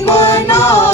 ngôi not.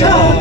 Georgia.